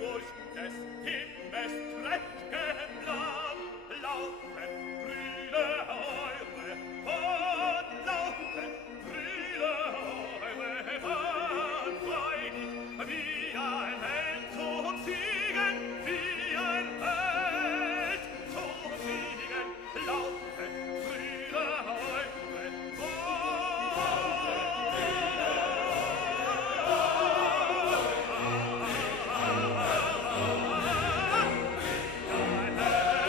durch des Himmels prächtigen Land laufen Brüder eure, und laufen Brüder eure, Mann freudig, wie ein Held zum Siegen, wie ein Held zum Siegen, laufen Brüder eure, Ein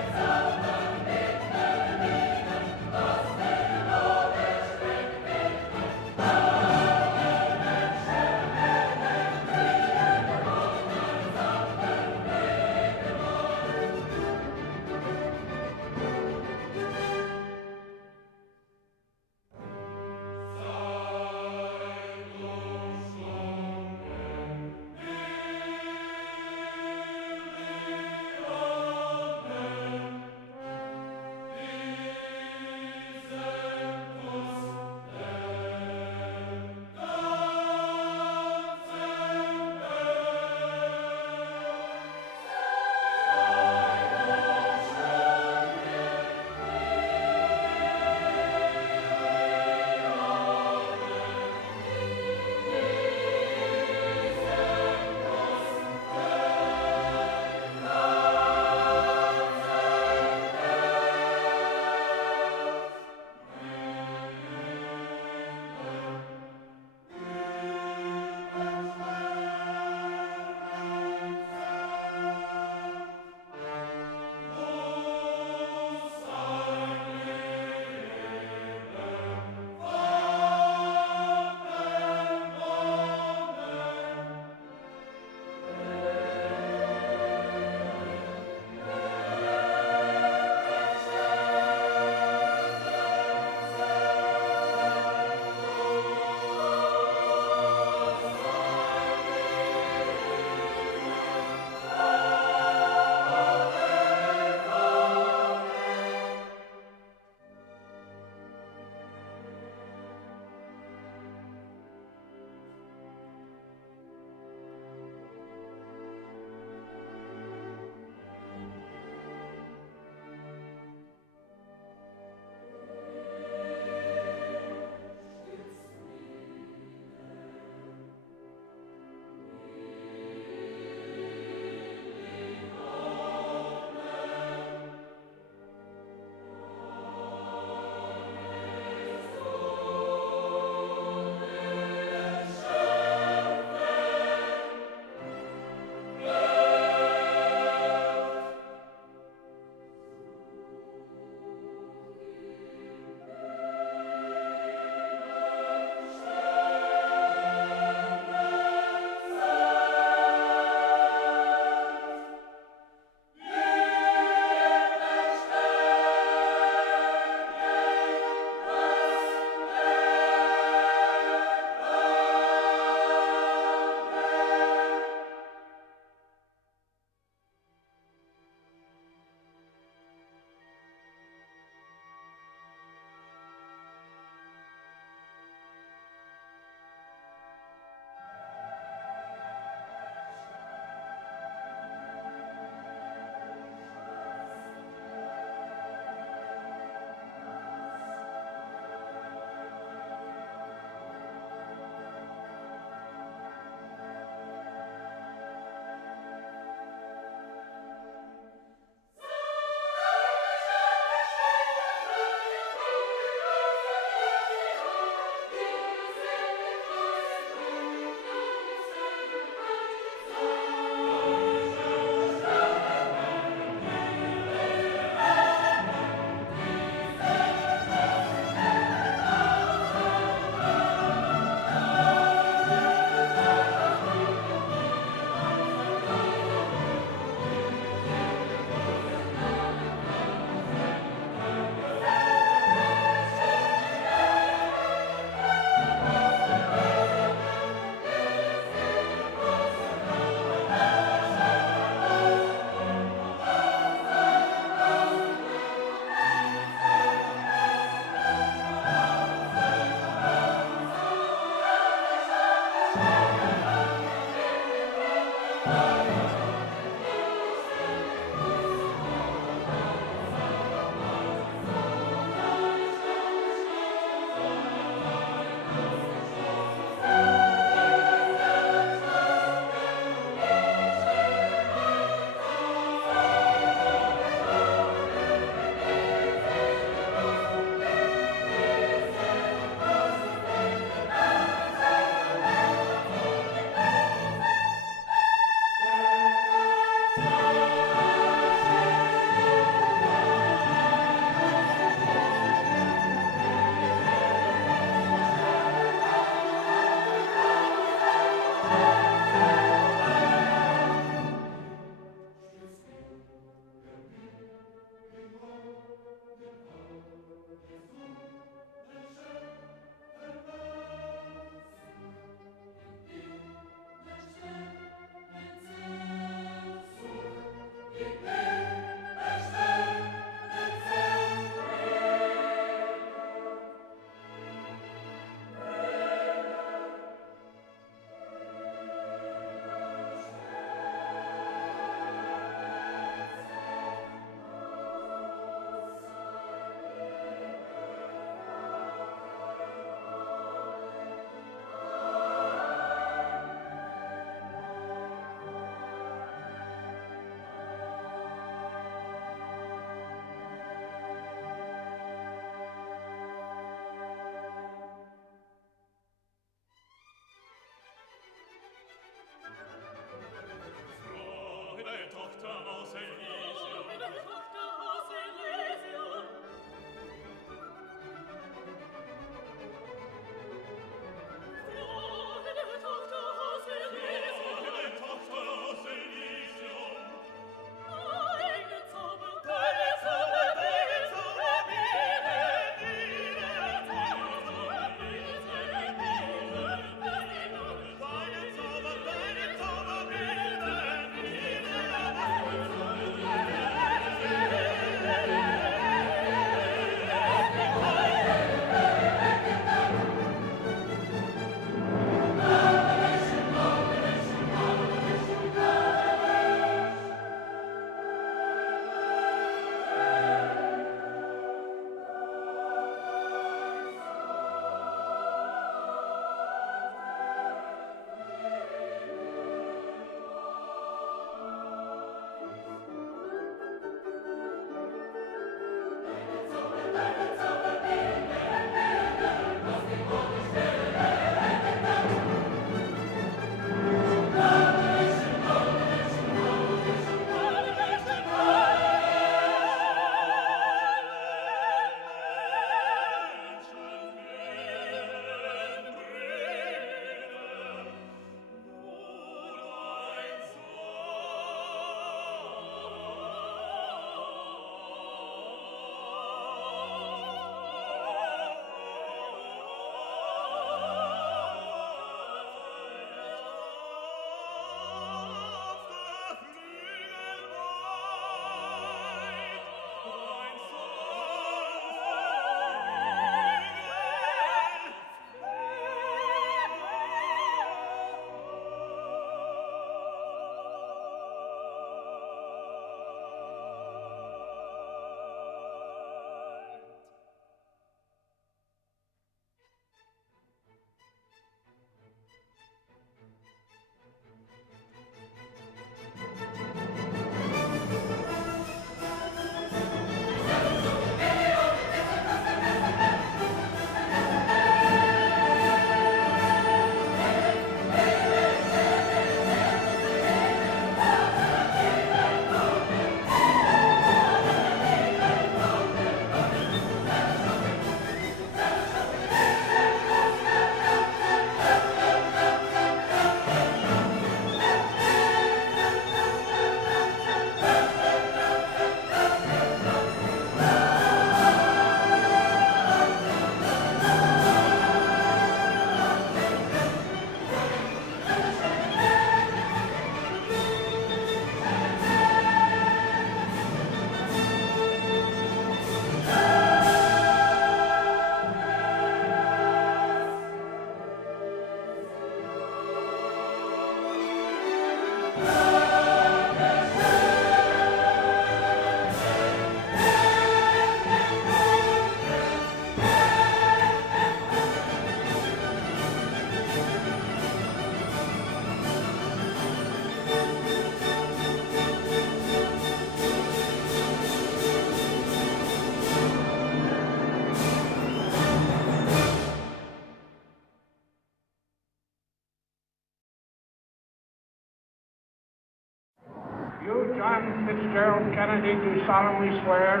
Kennedy, do solemnly swear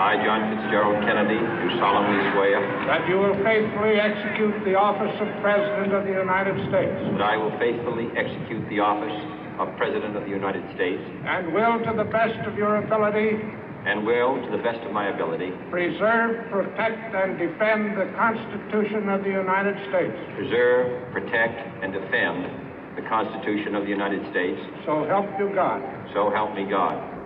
I, John Fitzgerald Kennedy, do solemnly swear that you will faithfully execute the office of President of the United States that I will faithfully execute the office of President of the United States and will, to the best of your ability, and will, to the best of my ability, preserve, protect, and defend the Constitution of the United States. preserve, protect, and defend the Constitution of the United States. So help you God. So help me God.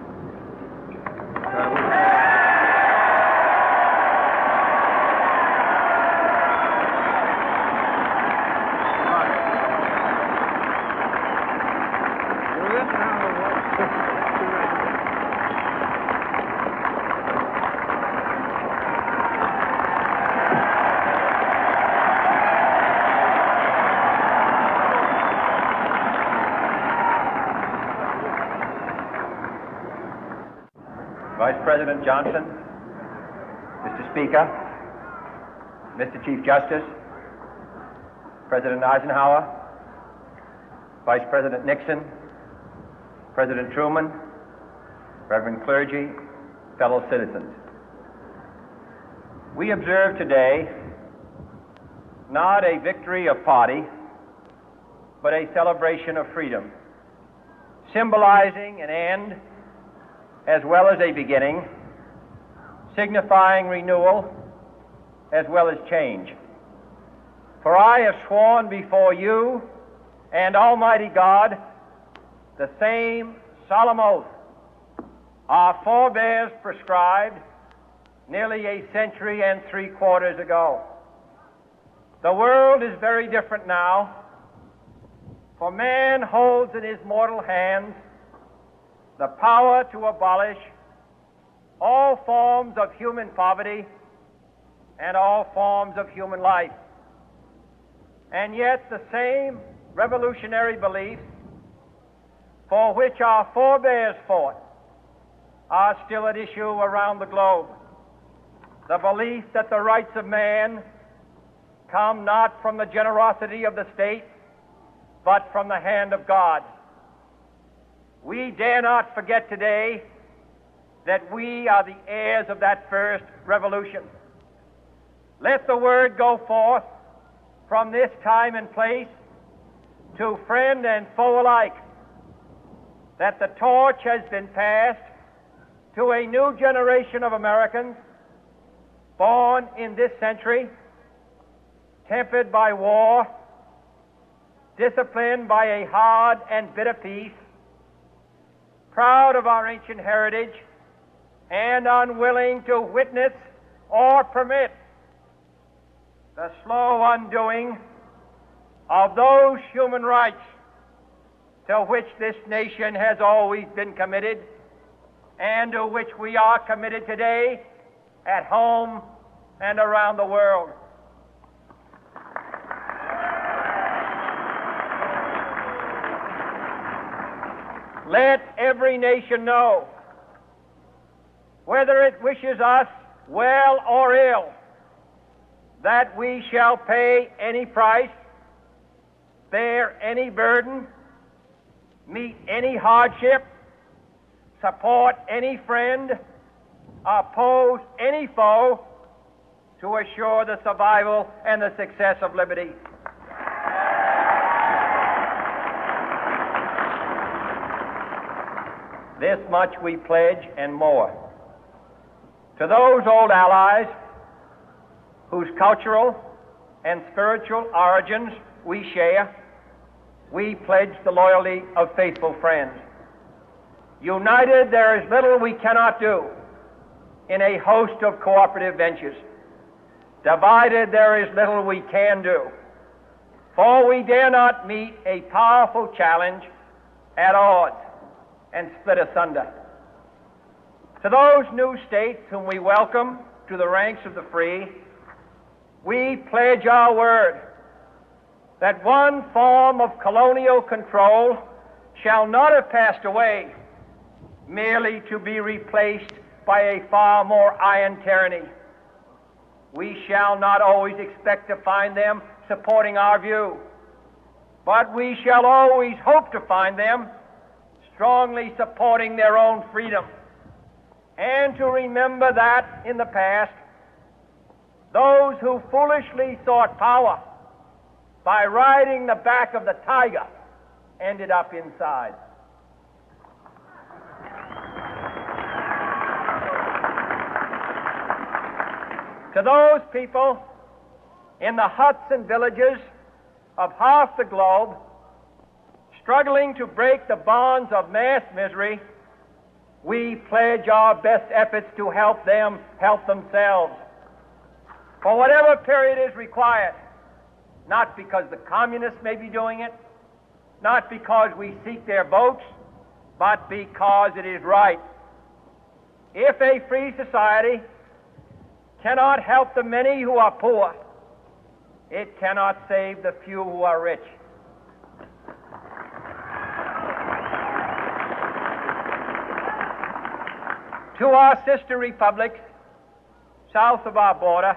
Vice President Johnson, Mr. Speaker, Mr. Chief Justice, President Eisenhower, Vice President Nixon, President Truman, Reverend clergy, fellow citizens. We observe today not a victory of party, but a celebration of freedom, symbolizing an end as well as a beginning, signifying renewal as well as change. For I have sworn before you and Almighty God the same solemn oath our forebears prescribed nearly a century and 3/4 ago. The world is very different now, for man holds in his mortal hands the power to abolish all forms of human poverty and all forms of human life. And yet the same revolutionary beliefs for which our forebears fought are still at issue around the globe. The belief that the rights of man come not from the generosity of the state, but from the hand of God. We dare not forget today that we are the heirs of that first revolution. Let the word go forth from this time and place to friend and foe alike that the torch has been passed to a new generation of Americans born in this century, tempered by war, disciplined by a hard and bitter peace, proud of our ancient heritage, and unwilling to witness or permit the slow undoing of those human rights to which this nation has always been committed and to which we are committed today at home and around the world. Let every nation know, whether it wishes us well or ill, that we shall pay any price, bear any burden, meet any hardship, support any friend, oppose any foe to assure the survival and the success of liberty. This much we pledge and more. To those old allies whose cultural and spiritual origins we share, we pledge the loyalty of faithful friends. United, there is little we cannot do in a host of cooperative ventures. Divided, there is little we can do, for we dare not meet a powerful challenge at odds and split asunder. To those new states whom we welcome to the ranks of the free, we pledge our word that one form of colonial control shall not have passed away merely to be replaced by a far more iron tyranny. We shall not always expect to find them supporting our view, but we shall always hope to find them strongly supporting their own freedom and to remember that in the past, those who foolishly sought power by riding the back of the tiger ended up inside. To those people in the huts and villages of half the globe struggling to break the bonds of mass misery, we pledge our best efforts to help them help themselves for whatever period is required, not because the communists may be doing it, not because we seek their votes, but because it is right. If a free society cannot help the many who are poor, it cannot save the few who are rich. To our sister republics south of our border,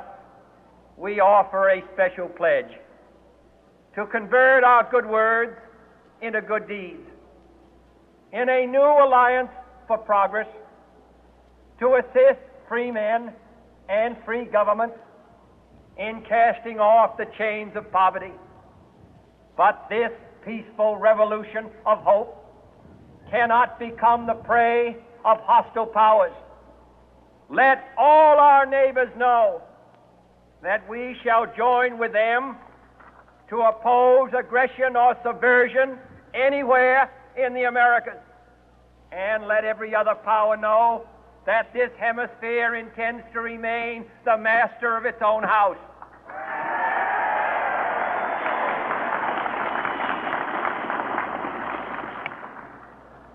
we offer a special pledge to convert our good words into good deeds, in a new alliance for progress, to assist free men and free governments in casting off the chains of poverty. But this peaceful revolution of hope cannot become the prey of hostile powers. Let all our neighbors know that we shall join with them to oppose aggression or subversion anywhere in the Americas. And let every other power know that this hemisphere intends to remain the master of its own house.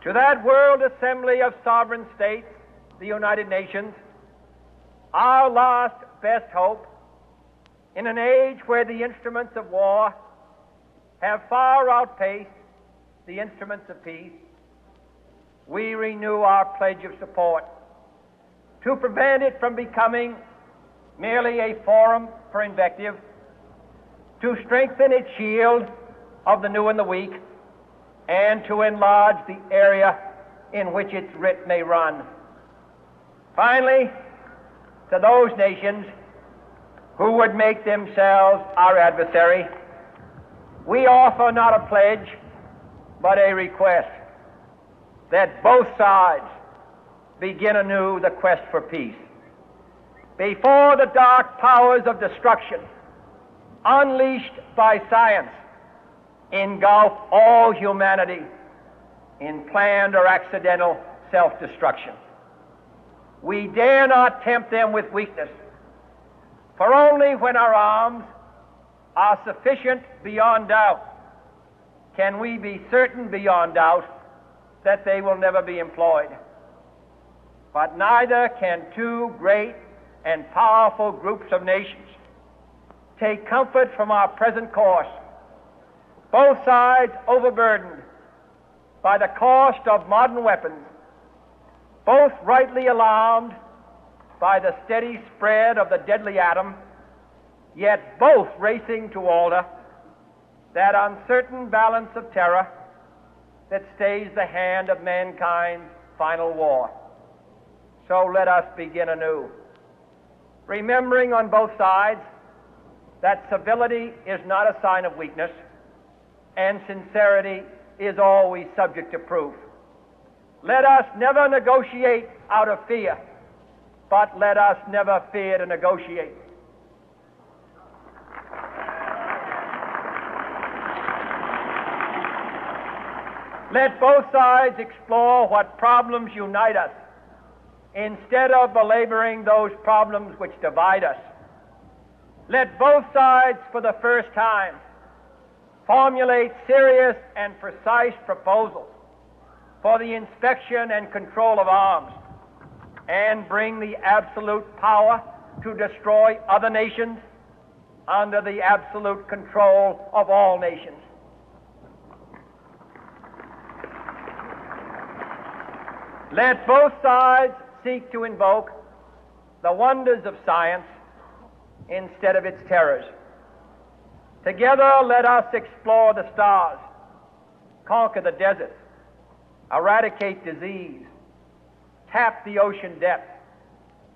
To that World Assembly of Sovereign States, the United Nations, our last best hope, in an age where the instruments of war have far outpaced the instruments of peace, we renew our pledge of support to prevent it from becoming merely a forum for invective, to strengthen its shield of the new and the weak, and to enlarge the area in which its writ may run. Finally, to those nations who would make themselves our adversary, we offer not a pledge, but a request that both sides begin anew the quest for peace. Before the dark powers of destruction, unleashed by science, engulf all humanity in planned or accidental self-destruction, we dare not tempt them with weakness, for only when our arms are sufficient beyond doubt can we be certain beyond doubt that they will never be employed. But neither can two great and powerful groups of nations take comfort from our present course, both sides overburdened by the cost of modern weapons, both rightly alarmed by the steady spread of the deadly atom, yet both racing to alter that uncertain balance of terror that stays the hand of mankind's final war. So let us begin anew, remembering on both sides that civility is not a sign of weakness, and sincerity is always subject to proof. Let us never negotiate out of fear, but let us never fear to negotiate. Let both sides explore what problems unite us, instead of belaboring those problems which divide us. Let both sides, for the first time, formulate serious and precise proposals for the inspection and control of arms, and bring the absolute power to destroy other nations under the absolute control of all nations. Let both sides seek to invoke the wonders of science instead of its terrors. Together, let us explore the stars, conquer the deserts, eradicate disease, tap the ocean depth,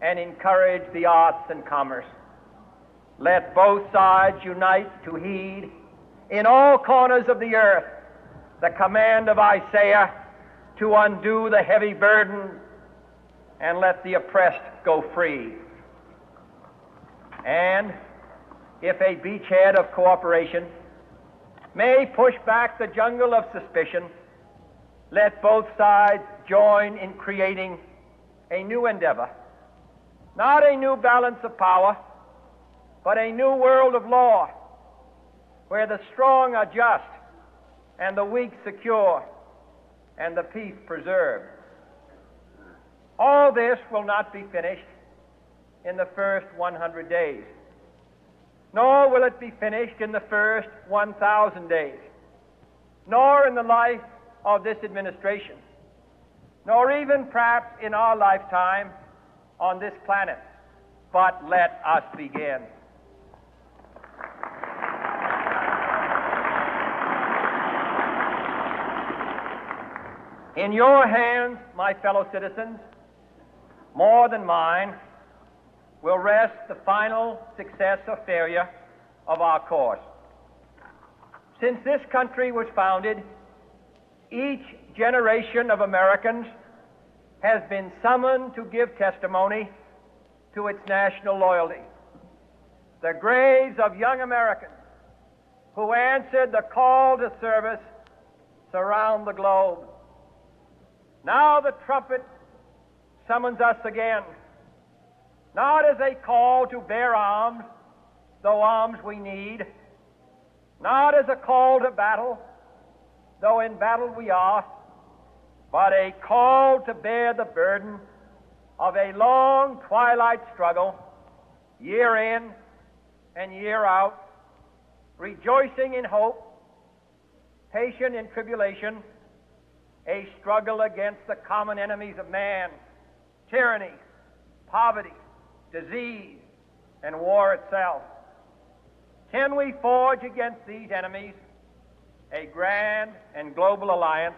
and encourage the arts and commerce. Let both sides unite to heed in all corners of the earth the command of Isaiah to undo the heavy burden and let the oppressed go free. And if a beachhead of cooperation may push back the jungle of suspicion, let both sides join in creating a new endeavor, not a new balance of power, but a new world of law, where the strong are just and the weak secure and the peace preserved. All this will not be finished in the first 100 days, nor will it be finished in the first 1,000 days, nor in the life of this administration, nor even perhaps in our lifetime on this planet. But let us begin. In your hands, my fellow citizens, more than mine, will rest the final success or failure of our course. Since this country was founded, each generation of Americans has been summoned to give testimony to its national loyalty. The graves of young Americans who answered the call to service surround the globe. Now the trumpet summons us again, not as a call to bear arms, though arms we need, not as a call to battle, though in battle we are, but a call to bear the burden of a long twilight struggle, year in and year out, rejoicing in hope, patient in tribulation, a struggle against the common enemies of man, tyranny, poverty, disease, and war itself. Can we forge against these enemies a grand and global alliance,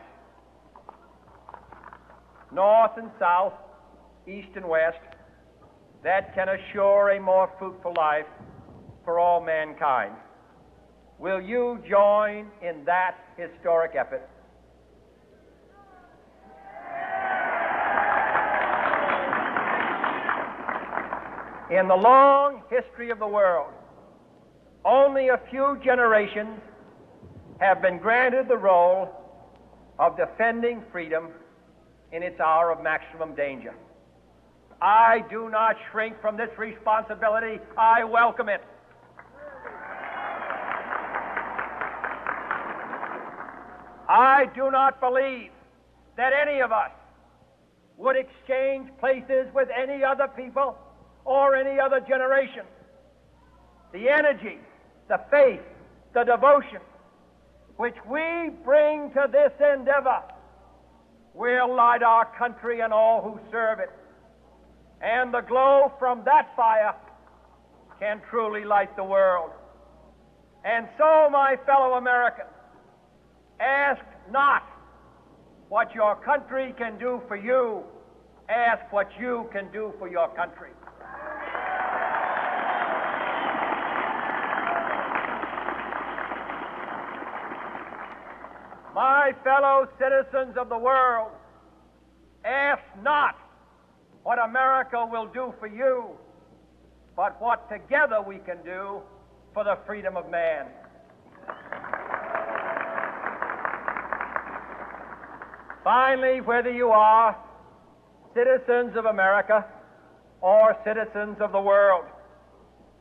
north and south, east and west, that can assure a more fruitful life for all mankind? Will you join in that historic effort? In the long history of the world, only a few generations have been granted the role of defending freedom in its hour of maximum danger. I do not shrink from this responsibility. I welcome it. I do not believe that any of us would exchange places with any other people or any other generation. The energy, the faith, the devotion which we bring to this endeavor will light our country and all who serve it. And the glow from that fire can truly light the world. And so, my fellow Americans, ask not what your country can do for you. Ask what you can do for your country. My fellow citizens of the world, ask not what America will do for you, but what together we can do for the freedom of man. Finally, whether you are citizens of America or citizens of the world,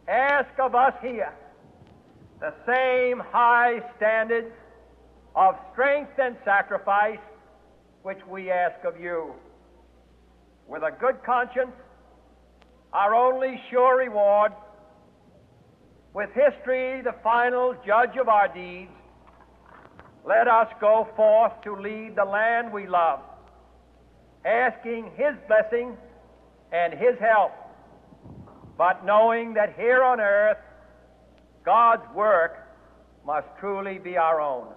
ask of us here the same high standards of strength and sacrifice which we ask of you. With a good conscience, our only sure reward, with history the final judge of our deeds, let us go forth to lead the land we love, asking His blessing and His help, but knowing that here on earth, God's work must truly be our own.